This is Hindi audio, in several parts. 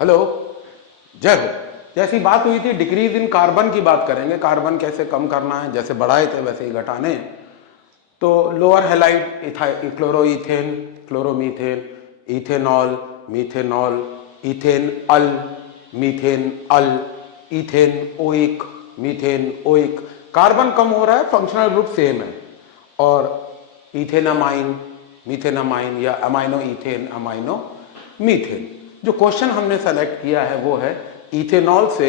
हेलो, जय हो। जैसी बात हुई थी डिक्रीज इन कार्बन की बात करेंगे, कार्बन कैसे कम करना है, जैसे बढ़ाए थे वैसे ही घटाने हैं। तो lower halide chloroethane, chloromethane, ethanol, methanol, ethane al, methane al, ethane oic, methane oic. Carbon कम हो रहा है, फंक्शनल ग्रुप सेम है। और इथेनामाइन, मीथेनामाइन या अमाइनो इथेन, अमाइनो मीथेन। जो क्वेश्चन हमने सेलेक्ट किया है वो है इथेनॉल से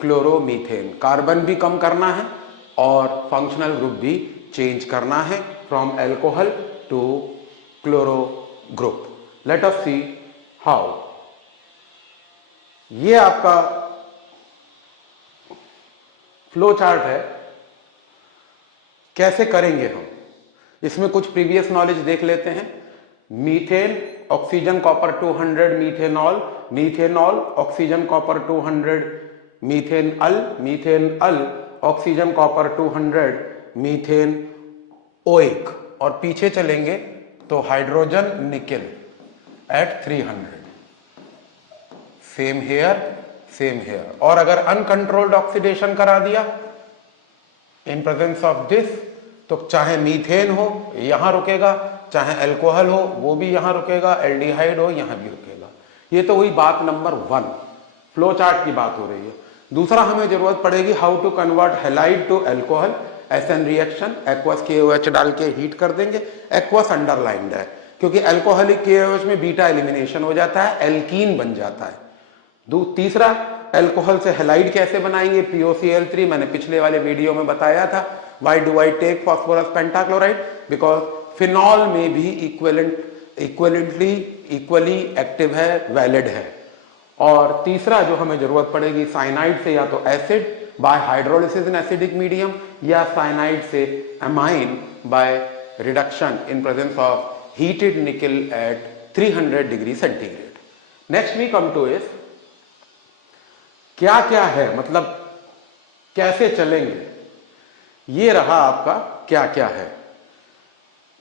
क्लोरोमीथेन। कार्बन भी कम करना है और फंक्शनल ग्रुप भी चेंज करना है from alcohol two chloro group. Let us see how. ये आपका फ्लो चार्ट है, कैसे करेंगे हम। इसमें कुछ प्रीवियस नॉलेज देख लेते हैं। Methane, oxygen copper 200, methanol, methanol, oxygen copper 200, methane al, oxygen copper 200, methane oic. और पीछे चलेंगे तो hydrogen nickel at 300। Same here, same here. और अगर अनकंट्रोल्ड ऑक्सीडेशन करा दिया इन प्रेजेंस ऑफ दिस, तो चाहे मीथेन हो यहां रुकेगा, चाहे अल्कोहल हो वो भी यहां रुकेगा, एल्डिहाइड हो यहां भी रुकेगा। ये तो हुई बात नंबर 1, फ्लो चार्ट की बात हो रही है। दूसरा हमें जरूरत पड़ेगी how to convert halide to alcohol. SN reaction, aqueous KOH डाल के हीट कर देंगे। एक्वस अंडरलाइंड है क्योंकि अल्कोहलिक KOH में बीटा एलिमिनेशन हो जाता है, एल्कीन बन जाता है। तीसरा, अल्कोहल से हैलाइड कैसे बनाएंगे, POCl3। मैंने पिछले वाले वीडियो में बताया था। Why do I take phosphorus pentachloride? Because phenol में भी इक्वली एक्टिव है, वैलिड है। और तीसरा जो हमें जरूरत पड़ेगी साइनाइड से, या तो acid by hydrolysis in acidic medium, या साइनाइड से amine by reduction in presence of heated nickel at 300 degree centigrade. Next we come to is क्या क्या है, मतलब कैसे चलेंगे। ये रहा आपका क्या क्या है।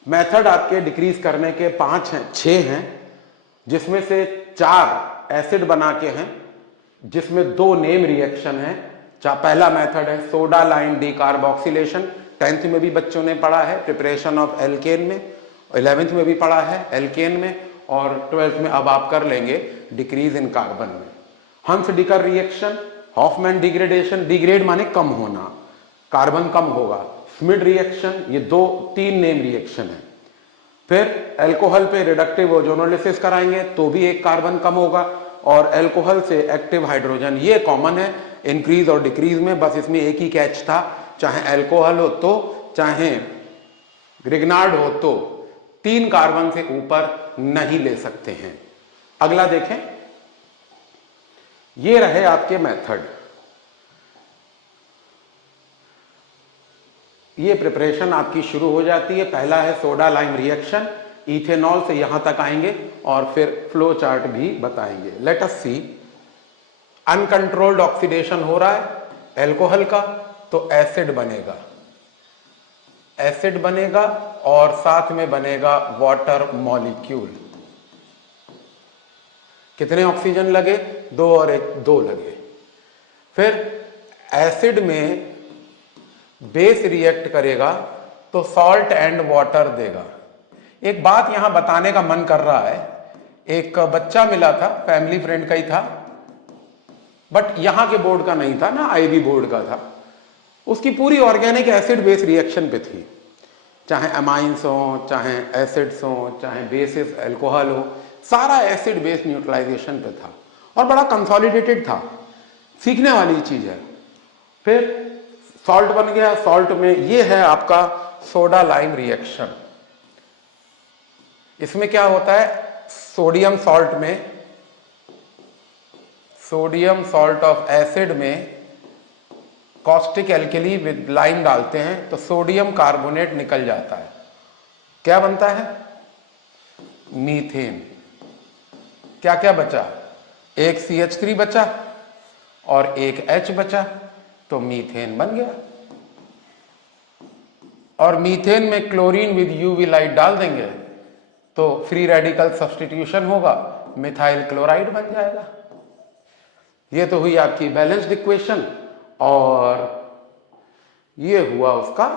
मेथड आपके डिक्रीज करने के 5 हैं, 6 हैं, जिसमें से 4 एसिड बना के हैं, जिसमें 2 नेम रिएक्शन है। पहला मेथड है सोडा लाइम डीकार्बोक्सिलेशन। 10th में भी बच्चों ने पढ़ा है, प्रिपरेशन ऑफ एल्केन में। 11th में भी पढ़ा है एल्केन में, और 12th में अब आप कर लेंगे डिक्रीज इन कार्बन में। हंस डिकर रिएक्शन, हॉफमैन डिग्रेडेशन, डिग्रेड माने कम होना, कार्बन कम होगा। स्मिड रिएक्शन, ये 3 नेम रिएक्शन है। फिर अल्कोहल पे रिडक्टिव ओजोनोलिसिस कराएंगे तो भी एक कार्बन कम होगा, और अल्कोहल से एक्टिव हाइड्रोजन, ये कॉमन है इंक्रीज और डिक्रीज में। बस इसमें एक ही कैच था, चाहे अल्कोहल हो तो चाहे ग्रिग्नार्ड हो तो 3 कार्बन से ऊपर नहीं ले सकते हैं। अगला देखें, ये रहे आपके मेथड। ये प्रिपरेशन आपकी शुरू हो जाती है। पहला है सोडा लाइम रिएक्शन, इथेनॉल से यहां तक आएंगे और फिर फ्लो चार्ट भी बताएंगे। लेट अस सी। अनकंट्रोल्ड ऑक्सीडेशन हो रहा है अल्कोहल का, तो एसिड बनेगा, एसिड बनेगा और साथ में बनेगा वाटर मॉलिक्यूल। कितने ऑक्सीजन लगे, 2 और 1, 2 लगे। फिर एसिड में बेस रिएक्ट करेगा तो सॉल्ट एंड वाटर देगा। एक बात यहां बताने का मन कर रहा है, एक बच्चा मिला था, फैमिली फ्रेंड का ही था, बट यहां के बोर्ड का नहीं था ना, IB बोर्ड का था। उसकी पूरी ऑर्गेनिक एसिड बेस रिएक्शन पे थी, चाहे अमाइंस हो, चाहे एसिड्स हो, चाहे बेसिस अल्कोहल हो, सारा एसिड बेस न्यूट्रलाइजेशन पे था और बड़ा कंसोलिडेटेड था। सीखने वाली चीज है। फिर सॉल्ट बन गया, सॉल्ट में ये है आपका सोडा लाइम रिएक्शन। इसमें क्या होता है, सोडियम सॉल्ट में, सोडियम सॉल्ट ऑफ एसिड में कॉस्टिक एल्कली विद लाइम डालते हैं तो सोडियम कार्बोनेट निकल जाता है। क्या बनता है, मीथेन। क्या क्या बचा, एक CH3 बचा और एक H बचा, तो मीथेन बन गया। और मीथेन में क्लोरीन विद UV लाइट डाल देंगे तो फ्री रेडिकल सब्स्टिट्यूशन होगा, मिथाइल क्लोराइड बन जाएगा। ये तो हुई आपकी बैलेंस्ड इक्वेशन और ये हुआ उसका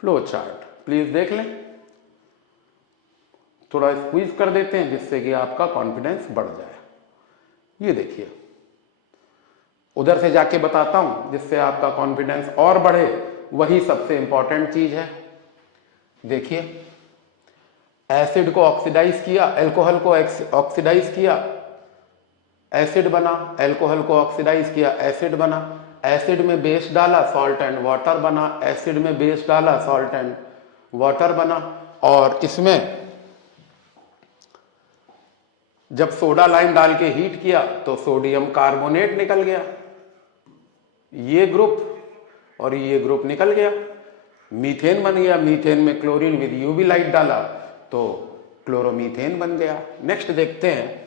फ्लो चार्ट। प्लीज देख लें, थोड़ा स्क्वीज कर देते हैं जिससे कि आपका कॉन्फिडेंस बढ़ जाए। ये देखिए, उधर से जाके बताता हूं जिससे आपका कॉन्फिडेंस और बढ़े, वही सबसे इंपॉर्टेंट चीज है। देखिए, एसिड को ऑक्सीडाइज किया, अल्कोहल को ऑक्सीडाइज किया, एसिड बना, अल्कोहल को ऑक्सीडाइज किया, एसिड बना, एसिड में बेस डाला, सॉल्ट एंड वाटर बना, एसिड में बेस डाला, सॉल्ट एंड वाटर बना। और इसमें जब सोडा लाइम डाल के हीट किया तो सोडियम कार्बोनेट निकल गया, ये ग्रुप और ये ग्रुप निकल गया, मीथेन बन गया। मीथेन में क्लोरीन विद यूवी लाइट डाला तो क्लोरोमीथेन बन गया। नेक्स्ट देखते हैं,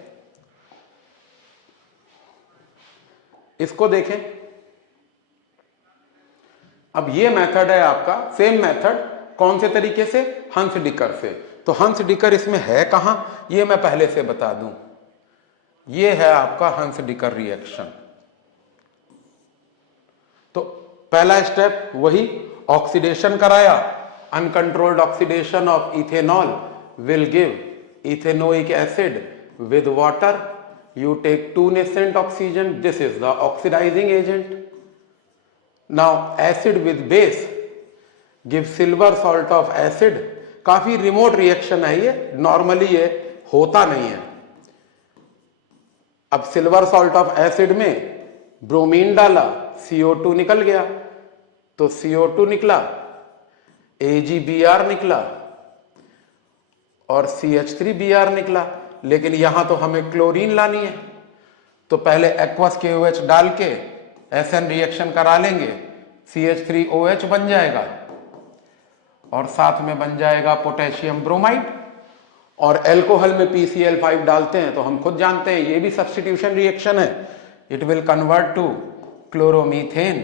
इसको देखें। अब ये मेथड है आपका, सेम मेथड, कौन से तरीके से? हंस डिकर से। तो हंस डिकर इसमें है कहां, ये मैं पहले से बता दूं। ये है आपका हंस डिकर रिएक्शन। तो पहला स्टेप वही, ऑक्सीडेशन कराया, uncontrolled oxidation of ethanol will give ethanoic acid with water. You take 2 nascent oxygen, this is the oxidizing agent. Now acid with base give silver salt of acid. काफी रिमोट रिएक्शन है ये, नॉर्मली ये होता नहीं है। अब सिल्वर सॉल्ट ऑफ एसिड में ब्रोमीन डाला, CO2 निकल गया, तो CO2 निकला, AgBr निकला और CH3Br निकला। लेकिन यहां तो हमें क्लोरीन लानी है, तो पहले एक्वस KOH डाल के SN रिएक्शन करा लेंगे, CH3OH बन जाएगा और साथ में बन जाएगा पोटेशियम ब्रोमाइड। और अल्कोहल में PCl5 डालते हैं तो हम खुद जानते हैं ये भी सब्स्टिट्यूशन रिएक्शन है। It will convert to chloromethane,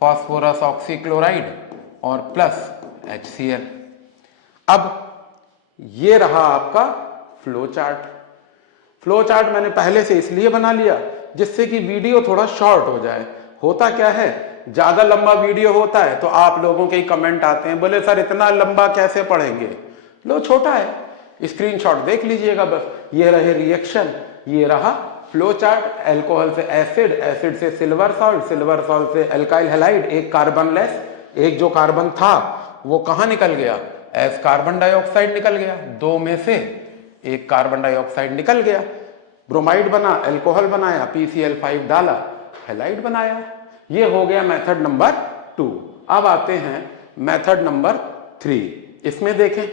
phosphorus oxychloride और प्लस HCl। अब ये रहा आपका फ्लो चार्ट। फ्लो चार्ट मैंने पहले से इसलिए बना लिया जिससे कि वीडियो थोड़ा शॉर्ट हो जाए। होता क्या है, ज्यादा लंबा वीडियो होता है तो आप लोगों के ही कमेंट आते हैं, बोले सर इतना लंबा कैसे पढ़ेंगे। लो छोटा है, स्क्रीनशॉट देख लीजिएगा बस। ये रहे रिएक्शन, ये रहा फ्लो चार्ट। अल्कोहल से एसिड, एसिड से सिल्वर सॉल्ट, सिल्वर सॉल्ट से अल्काइल हैलाइड, एक कार्बन लेस, एक जो कार्बन था वो कहां निकल गया, एज कार्बन डाइऑक्साइड निकल गया। दो में से एक कार्बन डाइऑक्साइड निकल गया, ब्रोमाइड बना, अल्कोहल बनाया, PCl5 डाला, हैलाइड बनाया। ये हो गया मेथड नंबर 2। अब आते हैं मेथड नंबर 3। इसमें देखें,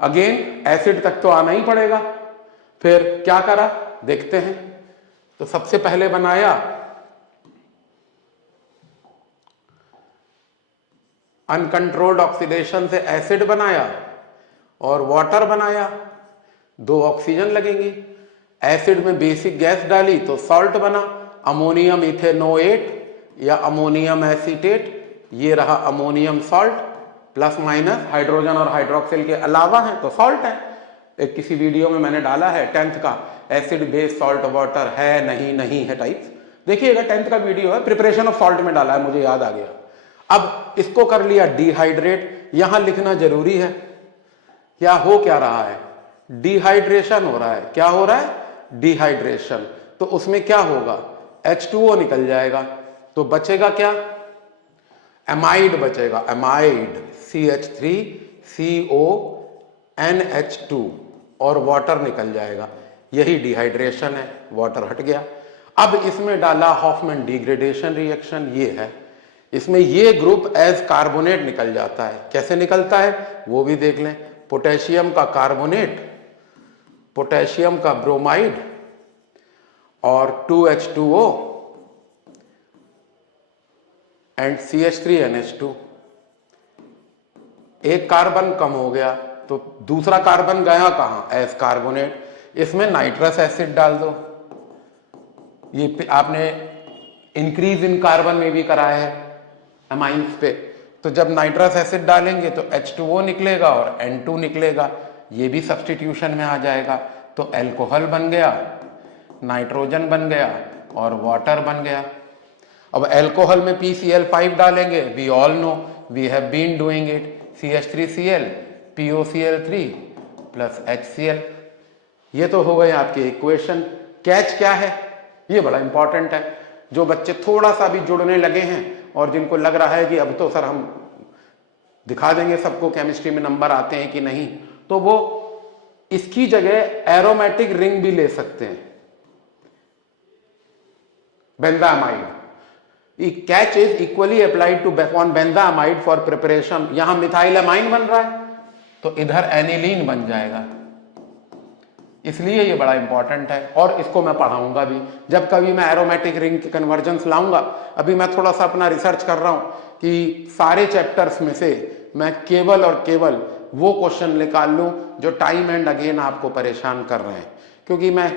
अगेन एसिड तक तो आना ही पड़ेगा। फिर क्या करा देखते हैं। तो सबसे पहले बनाया अनकंट्रोल्ड ऑक्सीडेशन से एसिड बनाया और वाटर बनाया, 2 ऑक्सीजन लगेंगी। एसिड में बेसिक गैस डाली तो सॉल्ट बना, अमोनियम इथेनोएट या अमोनियम एसीटेट। ये रहा ammonium salt, plus minus hydrogen और हाइड्रोक्सिल के अलावा है तो सॉल्ट है। एक किसी वीडियो में मैंने डाला है 10th का, एसिड बेस सॉल्ट वाटर है नहीं, नहीं है टाइप्स, देखिएगा 10th का वीडियो है, प्रिपरेशन ऑफ सॉल्ट में डाला है, मुझे याद आ गया। अब इसको कर लिया डिहाइड्रेट। यहां लिखना जरूरी है, क्या हो क्या रहा है, डिहाइड्रेशन हो रहा है। क्या हो रहा है, डिहाइड्रेशन। तो उसमें क्या होगा, H2O निकल जाएगा, तो बचेगा क्या, एमाइड बचेगा, एमाइड CH3CONH2 और वाटर निकल जाएगा। यही डिहाइड्रेशन है, वाटर हट गया। अब इसमें डाला हॉफमैन डिग्रेडेशन रिएक्शन, ये है। इसमें ये ग्रुप एज कार्बोनेट निकल जाता है। कैसे निकलता है वो भी देख लें। पोटेशियम का कार्बोनेट, पोटेशियम का ब्रोमाइड और 2H2O एंड CH3NH2। एक कार्बन कम हो गया तो दूसरा कार्बन गया कहां, एज कार्बोनेट। इसमें नाइट्रस एसिड डाल दो। ये आपने इंक्रीज इन कार्बन में भी कराया है अमाइंस पे। तो जब नाइट्रस एसिड डालेंगे तो H2O निकलेगा और N2 निकलेगा, ये भी सब्स्टिट्यूशन में आ जाएगा। तो एल्कोहल बन गया, नाइट्रोजन बन गया और वाटर बन गया। अब एल्कोहल में PCl5 डालेंगे, we all know, we have been doing it, CH3Cl POCl3 plus HCl। ये तो हो गए आपके इक्वेशन। कैच क्या है, ये बड़ा इंपॉर्टेंट है। जो बच्चे थोड़ा सा भी जुड़ने लगे हैं और जिनको लग रहा है कि अब तो सर हम दिखा देंगे सबको केमिस्ट्री में नंबर आते हैं कि नहीं, तो वो इसकी जगह एरोमेटिक रिंग भी ले सकते हैं, benzamide. Catch is equally applied to on benzamide for preparation. यहां मिथाइलएमाइन बन रहा है तो इधर एनिलीन बन जाएगा, इसलिए ये बड़ा इंपॉर्टेंट है। और इसको मैं पढ़ाऊंगा भी जब कभी मैं एरोमेटिक रिंग के कन्वर्जेंस लाऊंगा। अभी मैं थोड़ा सा अपना रिसर्च कर रहा हूं कि सारे चैप्टर्स में से मैं केवल और केवल वो क्वेश्चन निकाल लूं जो टाइम एंड अगेन आपको परेशान कर रहे हैं। क्योंकि मैं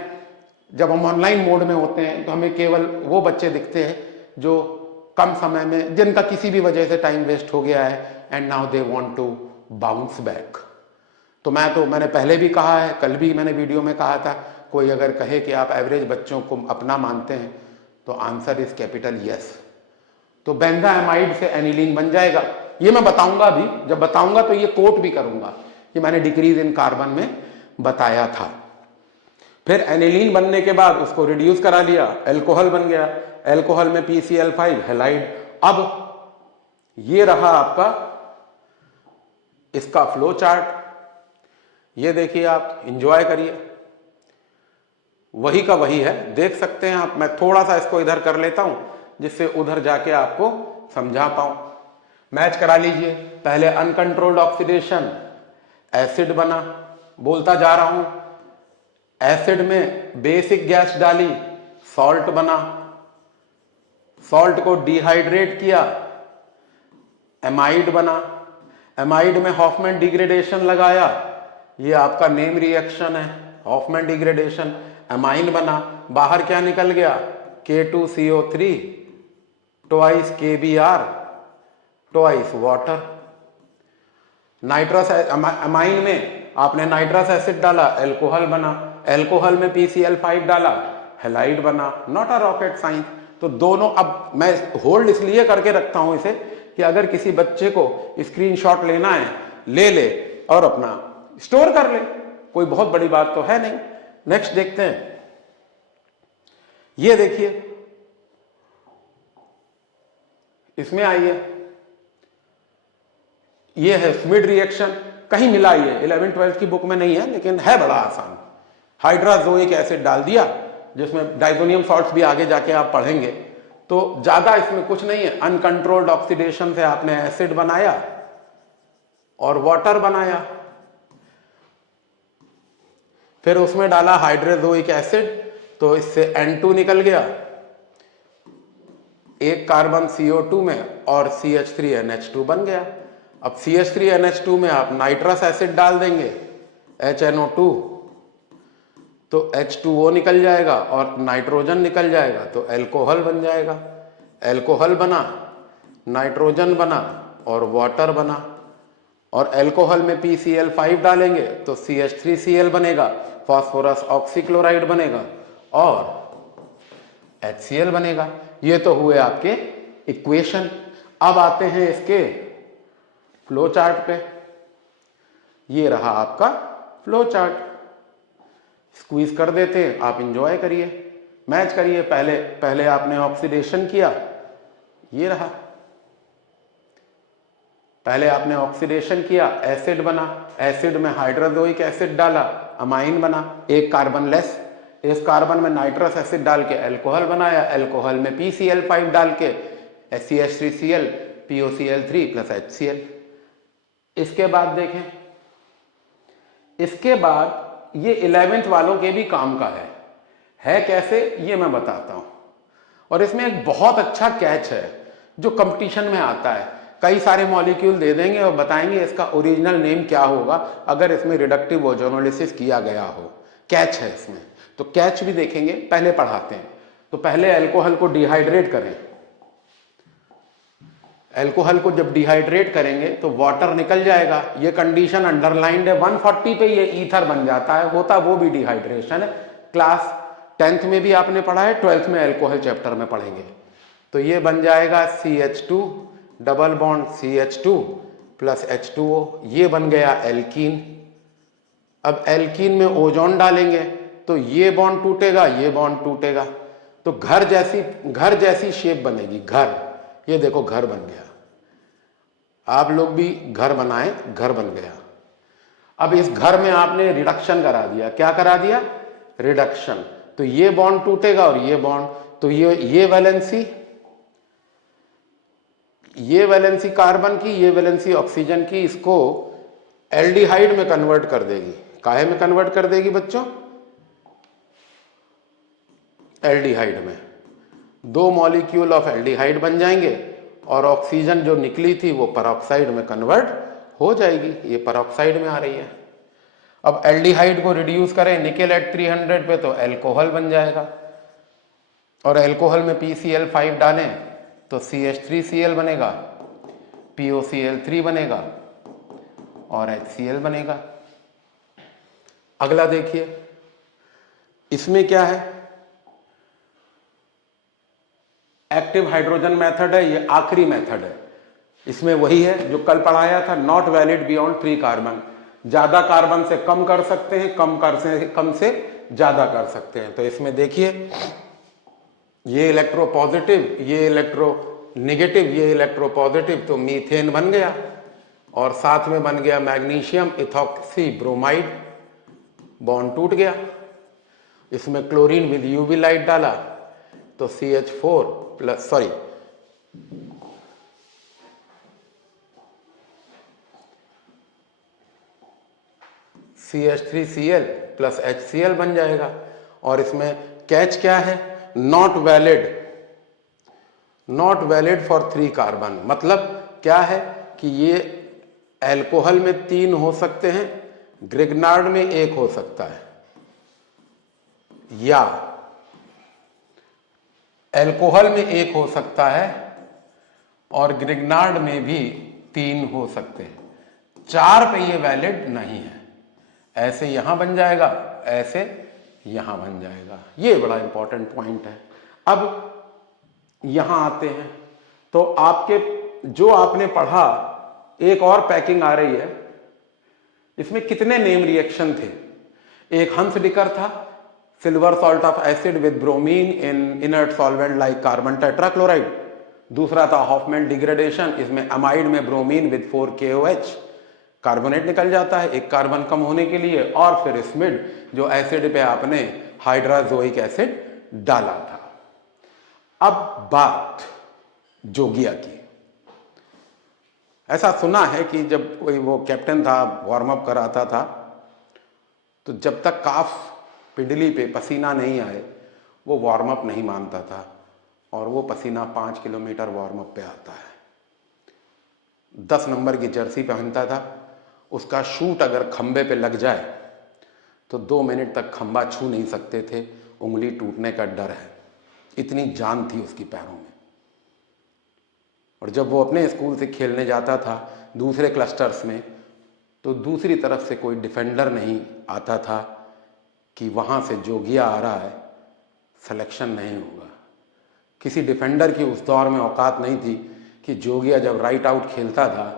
जब हम ऑनलाइन मोड में होते हैं तो हमें केवल वो बच्चे दिखते हैं जो कम समय में, जिनका किसी भी वजह से टाइम वेस्ट हो गया है and now they want to bounce back. तो मैंने पहले भी कहा है, कल भी मैंने वीडियो में कहा था, कोई अगर कहे कि आप एवरेज बच्चों को अपना मानते हैं तो आंसर इज कैपिटल यस। तो बेंजामाइड से एनिलीन बन जाएगा। ये मैं बताऊंगा भी, जब बताऊंगा तो ये कोट भी करूंगा कि मैंने डिक्रीज इन कार्बन में बताया था। फिर एनिलीन बनने के बाद उसको रिड्यूस करा लिया, एल्कोहल बन गया। एल्कोहल में PCl5 हैलाइड। अब ये रहा आपका इसका फ्लो चार्ट। ये देखिए, आप एंजॉय करिए, वही का वही है, देख सकते हैं आप। मैं थोड़ा सा इसको इधर कर लेता हूं जिससे उधर जाके आपको समझा पाऊं। मैच करा लीजिए। पहले अनकंट्रोल्ड ऑक्सीडेशन, एसिड बना, बोलता जा रहा हूं। एसिड में बेसिक गैस डाली, सॉल्ट बना। सॉल्ट को डिहाइड्रेट किया, एमाइड बना। एमाइड में हॉफमैन डिग्रेडेशन लगाया, ये आपका नेम रिएक्शन है, हॉफमैन डिग्रेडेशन। एमाइन बना, बाहर क्या निकल गया, K2CO3 twice KBr twice water. Nitrous amine में आपने नाइट्रस एसिड डाला, एल्कोहल बना। एल्कोहल में PCl5 डाला, हैलाइड बना। Not a rocket science. तो दोनों, अब मैं होल्ड इसलिए करके रखता हूं इसे कि अगर किसी बच्चे को स्क्रीनशॉट लेना है, ले ले और अपना स्टोर कर ले, कोई बहुत बड़ी बात तो है नहीं। नेक्स्ट देखते हैं। ये देखिए, इसमें आइए, ये है स्मिड रिएक्शन। कहीं मिला, ये 11th-12th की बुक में नहीं है लेकिन है बड़ा आसान। हाइड्राजोइक एसिड डाल दिया, जिसमें डाइजोनियम सॉल्ट्स भी आगे जाके आप पढ़ेंगे, तो ज्यादा इसमें कुछ नहीं है। अनकंट्रोल्ड ऑक्सीडेशन से आपने एसिड बनाया और वाटर बनाया। फिर उसमें डाला हाइड्रोजोइक एसिड, तो इससे N2 निकल गया, एक कार्बन CO2 में और CH3NH2 बन गया। अब CH3NH2 में आप नाइट्रस एसिड डाल देंगे, HNO2, तो H2O निकल जाएगा और नाइट्रोजन निकल जाएगा, तो एल्कोहल बन जाएगा। एल्कोहल बना, नाइट्रोजन बना और वाटर बना। और एल्कोहल में PCl5 डालेंगे तो CH3Cl बनेगा, फास्फोरस ऑक्सीक्लोराइड बनेगा और HCl बनेगा। ये तो हुए आपके इक्वेशन। अब आते हैं इसके फ्लो चार्ट पे। ये रहा आपका फ्लो चार्ट, स्क्वीज कर देते हैं, आप इंजॉय करिए, मैच करिए। पहले आपने ऑक्सीडेशन किया, ये रहा। पहले आपने ऑक्सीडेशन किया, एसिड बना। एसिड में हाइड्रोजोइक एसिड डाला, अमाइन बना, एक कार्बन लेस। इस कार्बन में नाइट्रस एसिड डाल के एल्कोहल बनाया। एल्कोहल में PCl5 डाल के CH3Cl POCl3 प्लस HCl। इसके बाद देखें, इसके बाद ये 11th वालों के भी काम का है कैसे, ये मैं बताता हूं। और इसमें एक बहुत अच्छा कैच है जो कंपटीशन में आता है। कई सारे मॉलिक्यूल दे देंगे और बताएंगे इसका ओरिजिनल नेम क्या होगा अगर इसमें रिडक्टिव ओजोनोलिसिस किया गया हो। कैच है इसमें, तो कैच भी देखेंगे, पहले पढ़ाते हैं। तो पहले अल्कोहल को डिहाइड्रेट करें। एल्कोहल को जब डिहाइड्रेट करेंगे तो वाटर निकल जाएगा, ये कंडीशन अंडरलाइंड है। 140 पे ये ईथर बन जाता है, होता वो भी डिहाइड्रेशन है। क्लास 10th में भी आपने पढ़ा है, 12th में एल्कोहल चैप्टर में पढ़ेंगे। तो ये बन जाएगा CH2 double bond CH2 plus H2O, ये बन गया एल्कीन। अब एल्कीन में ओजोन डालेंगे तो ये बॉन्ड टूटेगा, ये बॉन्ड टूटेगा, तो घर जैसी शेप बनेगी, घर। ये देखो घर बन गया, आप लोग भी घर बनाएं, घर बन गया। अब इस घर में आपने रिडक्शन करा दिया, क्या करा दिया? रिडक्शन। तो ये बॉन्ड टूटेगा और ये बॉन्ड, तो ये वैलेंसी कार्बन की, ये वैलेंसी ऑक्सीजन की, इसको एल्डिहाइड में कन्वर्ट कर देगी। काहे में कन्वर्ट कर देगी बच्चों? एल्डिहाइड में। 2 मॉलिक्यूल ऑफ एल्डिहाइड बन जाएंगे और ऑक्सीजन जो निकली थी वो परऑक्साइड में कन्वर्ट हो जाएगी। ये परऑक्साइड में आ रही है। अब एल्डिहाइड को रिड्यूस करें निकेल एट 300 पे तो एल्कोहल बन जाएगा, और एल्कोहल में PCl5 डालें तो CH3Cl बनेगा, POCl3 बनेगा और HCl बनेगा। अगला देखिए, इसमें क्या है? एक्टिव हाइड्रोजन मेथड है, ये आखिरी मेथड है। इसमें वही है जो कल पढ़ाया था, नॉट वैलिड बियॉन्ड 3 कार्बन। ज्यादा कार्बन से कम कर सकते हैं, कम से ज्यादा कर सकते हैं। तो इसमें देखिए, ये इलेक्ट्रो पॉजिटिव, ये इलेक्ट्रो नेगेटिव, ये इलेक्ट्रो पॉजिटिव, तो मीथेन बन गया, और साथ में बन गया मैग्नीशियम इथॉक्सी ब्रोमाइड, बॉन्ड टूट गया। इसमें क्लोरीन विद यूवी लाइट डाला तो CH4 plus CH3Cl plus HCl बन जाएगा। और इसमें कैच क्या है? Not valid for 3 carbon. मतलब क्या है कि ये एल्कोहल में 3 हो सकते हैं, ग्रिग्नार्ड में 1 हो सकता है, या एल्कोहल में 1 हो सकता है और ग्रिग्नार्ड में भी 3 हो सकते हैं। 4 पे ये वैलिड नहीं है। ऐसे यहां बन जाएगा, ऐसे यहां बन जाएगा। ये बड़ा इंपॉर्टेंट पॉइंट है। अब यहां आते हैं तो आपके जो आपने पढ़ा, एक और पैकिंग आ रही है। इसमें कितने नेम रिएक्शन थे? एक हंसडिकर था, silver salt of acid with bromine in inert solvent like carbon tetrachloride. दूसरा था हॉफमैन डिग्रेडेशन, इसमें अमाइड में ब्रोमीन विद 4KOH, कार्बोनेट निकल जाता है एक कार्बन कम होने के लिए। और फिर स्मिड, जो एसिड पे आपने हाइड्राजोइक एसिड डाला था। अब बात जोगिया की। ऐसा सुना है कि जब कोई वो कैप्टन था, वार्म अप कराता था, तो जब तक काफ पिंडली पे पसीना नहीं आए वो वार्म अप नहीं मानता था, और वो पसीना 5 किलोमीटर वार्म अप पे आता है। 10 नंबर की जर्सी पहनता था, उसका शूट अगर खंबे पे लग जाए तो 2 मिनट तक खंबा छू नहीं सकते थे, उंगली टूटने का डर है, इतनी जान थी उसकी पैरों में। और जब वो अपने स्कूल से खेलने जाता था दूसरे क्लस्टर्स में, तो दूसरी तरफ से कोई डिफेंडर नहीं आता था कि वहाँ से जोगिया आ रहा है, सिलेक्शन नहीं होगा। किसी डिफेंडर की उस दौर में औकात नहीं थी कि जोगिया जब राइट आउट खेलता था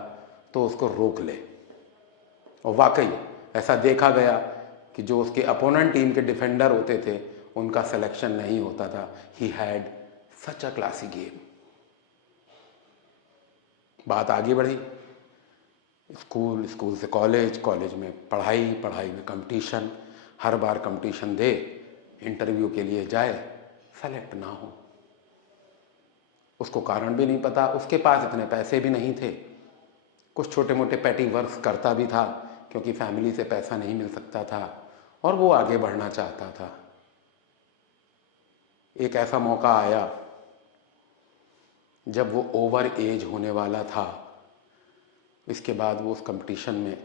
तो उसको रोक ले। और वाकई ऐसा देखा गया कि जो उसके अपोनेंट टीम के डिफेंडर होते थे उनका सिलेक्शन नहीं होता था। He had such a classy game. बात आगे बढ़ी, स्कूल से कॉलेज में पढ़ाई में कंपटीशन, हर बार कंपटीशन दे, इंटरव्यू के लिए जाए, सेलेक्ट ना हो। उसको कारण भी नहीं पता, उसके पास इतने पैसे भी नहीं थे, कुछ छोटे मोटे पैटी वर्क्स करता भी था क्योंकि फैमिली से पैसा नहीं मिल सकता था, और वो आगे बढ़ना चाहता था। एक ऐसा मौका आया जब वो ओवर एज होने वाला था। इसके बाद वो उस कंपटीशन में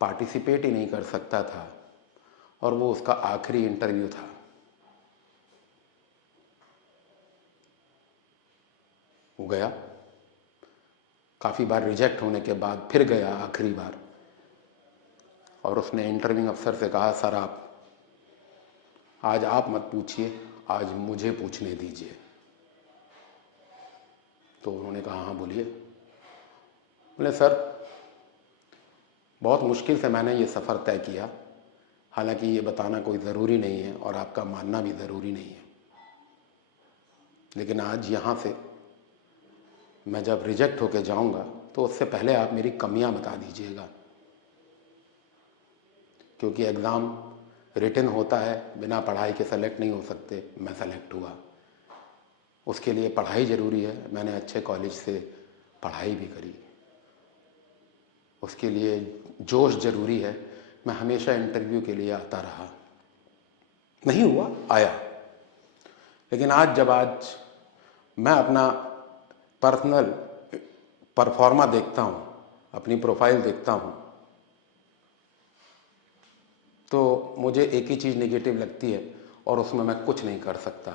पार्टिसिपेट ही नहीं कर सकता था, और वो उसका आखिरी इंटरव्यू था। वो गया, काफ़ी बार रिजेक्ट होने के बाद फिर गया आखिरी बार, और उसने इंटरव्यूइंग अफसर से कहा, सर आज आप मत पूछिए, आज मुझे पूछने दीजिए। तो उन्होंने कहा, हाँ बोलिए। बोले, सर बहुत मुश्किल से मैंने ये सफ़र तय किया, हालांकि ये बताना कोई ज़रूरी नहीं है और आपका मानना भी ज़रूरी नहीं है, लेकिन आज यहाँ से मैं जब रिजेक्ट होके जाऊँगा तो उससे पहले आप मेरी कमियाँ बता दीजिएगा, क्योंकि एग्ज़ाम रिटन होता है, बिना पढ़ाई के सेलेक्ट नहीं हो सकते। मैं सेलेक्ट हुआ, उसके लिए पढ़ाई ज़रूरी है, मैंने अच्छे कॉलेज से पढ़ाई भी करी, उसके लिए जोश ज़रूरी है, मैं हमेशा इंटरव्यू के लिए आता रहा। नहीं हुआ, आया। लेकिन आज मैं अपना पर्सनल परफॉर्मा देखता हूँ, अपनी प्रोफाइल देखता हूँ, तो मुझे एक ही चीज़ नेगेटिव लगती है, और उसमें मैं कुछ नहीं कर सकता,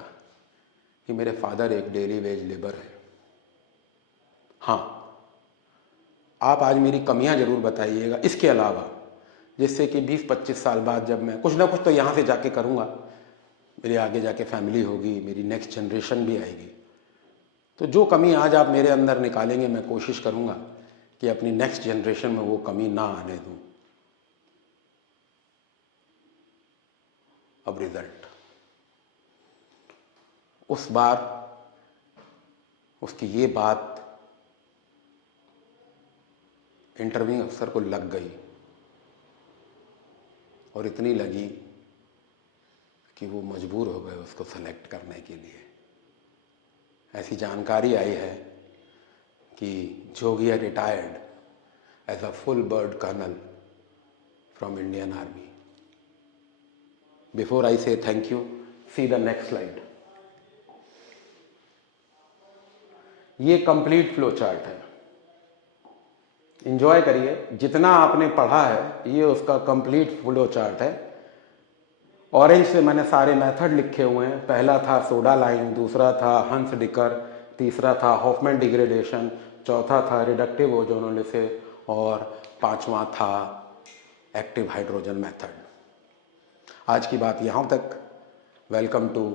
कि मेरे फादर एक डेली वेज लेबर है। हाँ, आप आज मेरी कमियां ज़रूर बताइएगा इसके अलावा, जिससे कि 20-25 साल बाद जब मैं कुछ ना कुछ तो यहाँ से जाके करूँगा, मेरे आगे जाके फैमिली होगी, मेरी नेक्स्ट जनरेशन भी आएगी, तो जो कमी आज आप मेरे अंदर निकालेंगे, मैं कोशिश करूँगा कि अपनी नेक्स्ट जनरेशन में वो कमी ना आने दूँ। अब रिज़ल्ट उस बार उसकी ये बात इंटरव्यूइंग अफसर को लग गई, और इतनी लगी कि वो मजबूर हो गए उसको सेलेक्ट करने के लिए। ऐसी जानकारी आई है कि Jogia retired as a full bird colonel from Indian army. Before I say thank you, see the next slide. ये कंप्लीट फ्लो चार्ट है, इंजॉय करिए। जितना आपने पढ़ा है ये उसका कंप्लीट फ्लो चार्ट है। ऑरेंज से मैंने सारे मेथड लिखे हुए हैं। पहला था सोडा लाइम, दूसरा था हंस डिकर, तीसरा था हॉफमैन डिग्रेडेशन, चौथा था रिडक्टिव ओजोनोलिसिस, और पांचवा था एक्टिव हाइड्रोजन मेथड। आज की बात यहाँ तक। Welcome to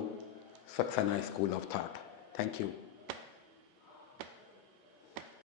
Saxena school of thought. Thank you.